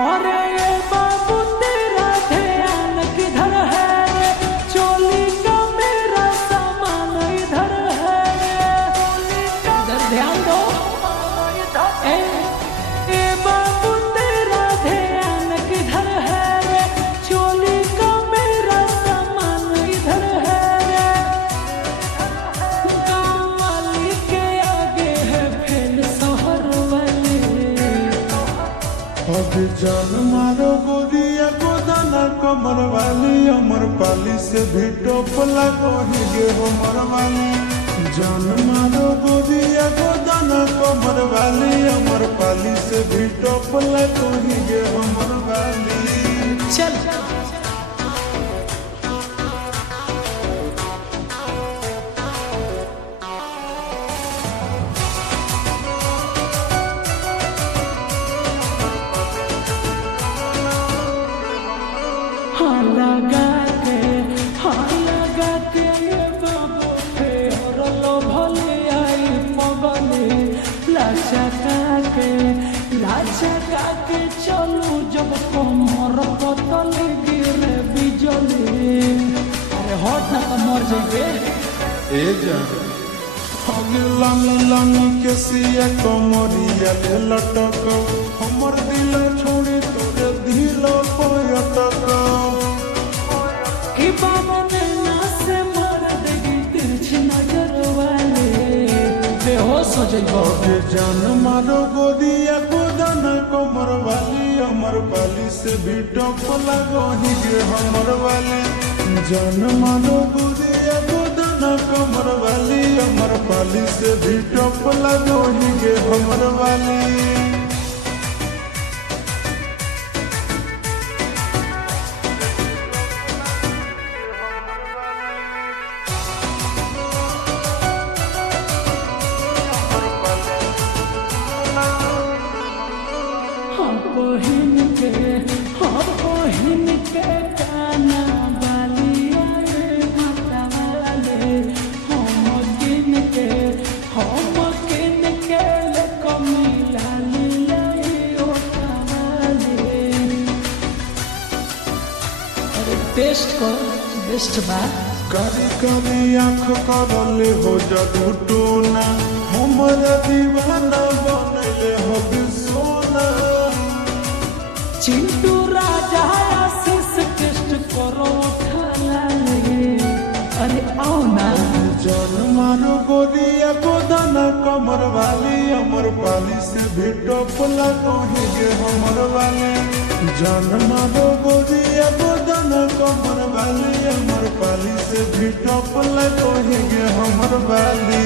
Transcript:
और ये बाबू तेरा ध्यान किधर है रे? चोली का मेरा सामान इधर है रे। इधर ध्यान दो। ए बाबू तेरा ध्यान किधर है रे? चोली का मेरा सामान इधर है रे। गाँव वाली के आगे है फेल शहर वाले। अब जान मारो गोरिया गोदाना कमर वाली अमर पाली से भी टोप लगो ही गे हमर वाली। जान मारो गोरिया गोदाना कमर वाली अमर पाली से भी टोप लगो ही गे हमर वाली। चल हाँ लगा के ये बाबू पे और लो भले आई मगले लाचका के चलू जब कमर पतल गिरे बिजली। अरे हट ना तो मर जाइए। ए जान लंग लंग के सिया कमरिया ले लटक हमर दिल छोड़ी तोरे दिल पयटक। कि बाबा ना से मार देगी तिरछी नजर वाले बेहोश हो जाइए। जान मारो गोरिया गोदान कमर वाली अमर पाली से भी टोप लगो ही गे हमर वाले। जान मारो गोरिया गोदान कमर वाली अमर पाली से भी टोप लगो ही गे हमर वाली। बहिन के काना बालिया माता वाले हम किन के कमिला लिया ओटा वाले। अरे टेस्ट कर बेस्ट बा। कारी कारी आँख करले हो जादू टोना हमरा दीवाना बनले हो सोना। चिंटू राजा आशीष टेस्ट करो खाला लगे। अरे आओ ना। जान मारो गोरिया गोदाना कमर वाली अमर पाली से भी टोप लगो ही गे हमर वाले। जान मारो गोरिया गोदाना कमर वाली अमर पाली से भी टोप लगो ही गे हमर वाली।